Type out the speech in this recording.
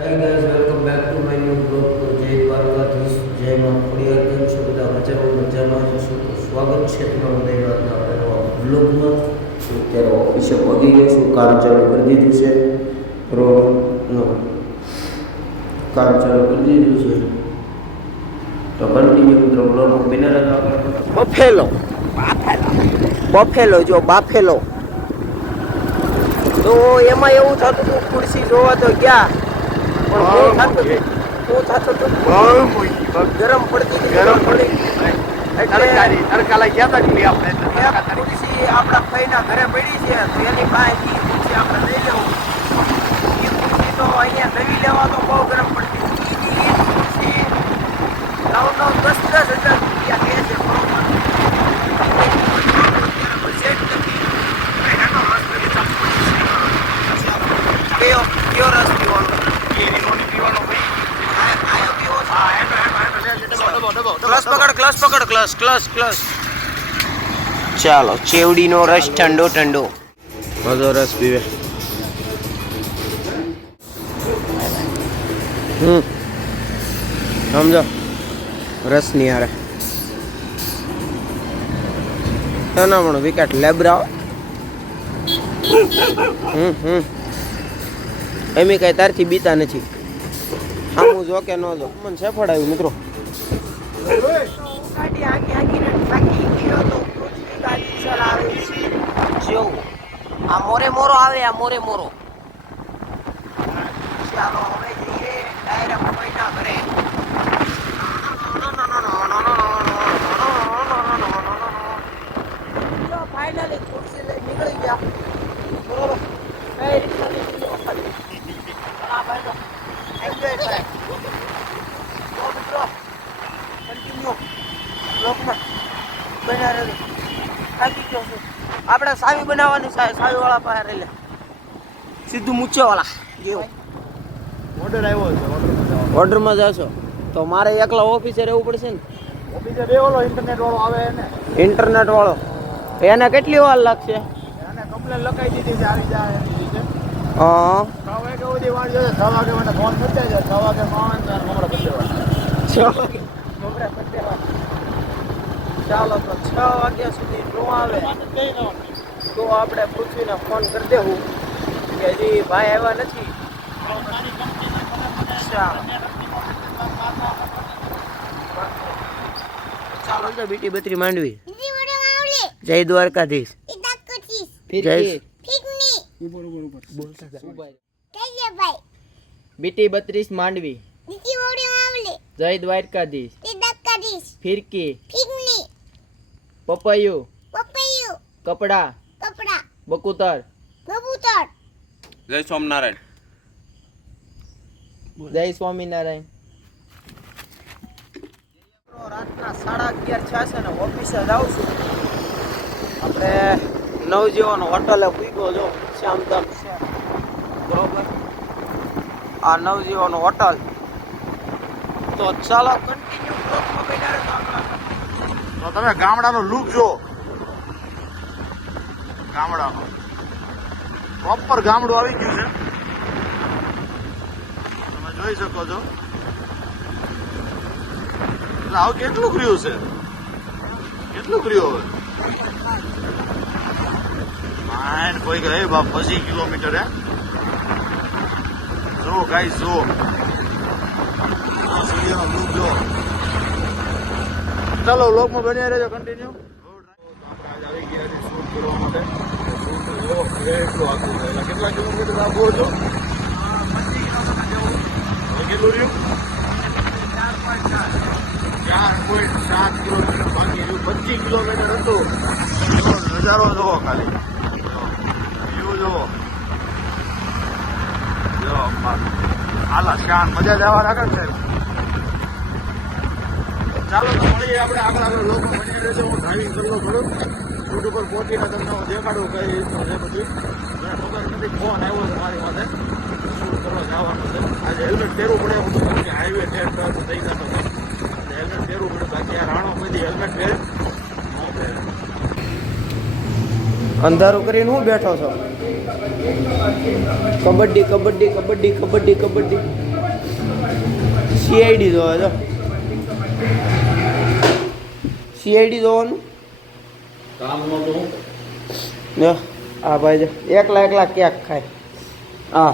Hi guys, welcome back to my new vlog. તો જય દ્વારકાધીશ, જય માં ખોડિયાર. કેમ છો બધા? મજામાં છો? તો સ્વાગત છે તમારું દૈવાતના આપણા વ્લોગમાં. અત્યારે ઓફિસે પહોંચી ગયો છું, કામ ચાલુ કરી દીધું છે. કામ ચાલુ કરી દીધું છે. તો કન્ટિન્યુ મિત્રો વ્લોગમાં બિના રહેતા. બફેલો જો બાફેલો. તો એમાં એવું થતું હતું, ખુરશી જોવા તો ગયા પણ ગરમ પડતી ખુરશી આપણા ભાઈના ઘરે પડી છે તો એની પાસે ખુરશી આપણે લઈ લેવું. એ ખુરશી તો અહીંયા નવી લેવા તો બહુ ગરમ પડતી ખુરશી 9-10 હજાર રૂપિયા કહે છે. ક્લચ. ચાલો ચેવડીનો રસ ઠંડો બધો રસ પીવે. સમજો રસ ની હારે નાના વિકેટ લેબરા. એમ કઈ તારથી બીતા નથી. સામું જો કે ન જો મને સેફડાયું મિત્રો. આ મોરો આવે આ મોરો. ચાલો હવે જઈએ ડાયરેક્ટ કોઈના ઘરે. ફાઇનલી ખુરશી લઈ નીકળી ગયા. બરોબર કઈ રીતના નીકળી ખાલી આ ભાઈ તો એન્જોય કરે. તો મિત્રો કન્ટિન્યુ બ્લોગમાં બના રહે. થાકી ગયો છું. આપણે સાવી બનાવવાની છે. સાવી વાળા પાસે રહી લે સીધું મૂછે વાળા જેવું ઓર્ડર આવ્યો છે. ઓર્ડરમાં જશો તો મારે એકલા ઓફિસે રહેવું પડશે ને. ઓફિસે બે ઓલો ઇન્ટરનેટ વાળો આવે ને. ઇન્ટરનેટ વાળો એને કેટલી વાર લાગશે? એને કમ્પ્લેન લખાઈ દીધી છે, આવી જાય એની રીતે. હા 6 વાગે સુધી વાંચ જશે. 6 વાગે મને ફોન કરી જાય. 6 વાગે માં આવે તો હમણાં કરી દેવા. ચાલો તો 6 વાગ્યા સુધી ન આવે તો આપણે પૃથ્વીને ફોન કરી દેવું કે હજી ભાઈ આવ્યા નથી. ચાલો તો બીટી બત્રી માંડવી. જય દ્વારકાધીશ. બીટી 32 માંડવી. જય દ્વારકાધીશ. ફિરકી પપૈયું કપડા બકુતર. જય સોમનારાયણ. જય સ્વામિનારાયણ. રાતના 11:30 થયા છે ને ઓફિસે જાઉં છું. આપણે નવજીવન હોટલે પૂગ્યો જો શ્યામધામ છે બરોબર. આ નવજીવન હોટલ. તો ચાલો કન્ટિન્યુ બ્લોગમાં બન્યા રહેજો. તો તમે ગામડાનો લુક જો. ગામડાનો પ્રોપર ગામડું આવી ગયું છે. તમે જોઈ શકો છો. એટલે આવું કેટલું કર્યું છે. કેટલું કર્યું હવે માઇન્ડ કોઈ ગયે બાપ 20 કિલોમીટર હે. જો ગાઈસ જો સૂર્યનો લુક જો. ચાલો લોકમાં બન્યા રહેજો કન્ટિન્યુ. આવી ગયા છે શૂટ કરવા માટે. કેટલું આગળ કેટલા કિલોમીટર આગળ છો? કેટલું રહ્યું? 4.7 કિલોમીટર બાકી રહ્યું. 25 કિલોમીટર હતું. નજારો જોવો ખાલી. વ્યૂ જોવો. હાલા શાન મજા જવા રાખે છે. ચાલો તો મળીએ આપણે આગળ લોકો બની રહેશે. હું ડ્રાઇવિંગ કરવો પડું. શૂટ ઉપર પહોંચીને તમને હું દેખાડું કઈ રીતનું છે બધું. મને ખબર નથી ફોન આવ્યો છે મારી પાસે શૂટ કરવા જવાનું છે. આજે હેલ્મેટ પહેરવું પડે એવું હતું કે હાઈવે ટેર થઈ જતો નથી. હેલ્મેટ પહેરવું પડે. બાકી આ રાણો બધી હેલ્મેટ પહેરે. અંધારું કરીને હું બેઠો છો? કબડ્ડી કબડ્ડી કબડ્ડી કબડ્ડી કબડ્ડી સીઆઈડી જોવા જો સીઆઈડી જોવાનું કામ નો તો હું જો આ ભાઈ જો એકલા એકલા ક્યાંક ખાય હા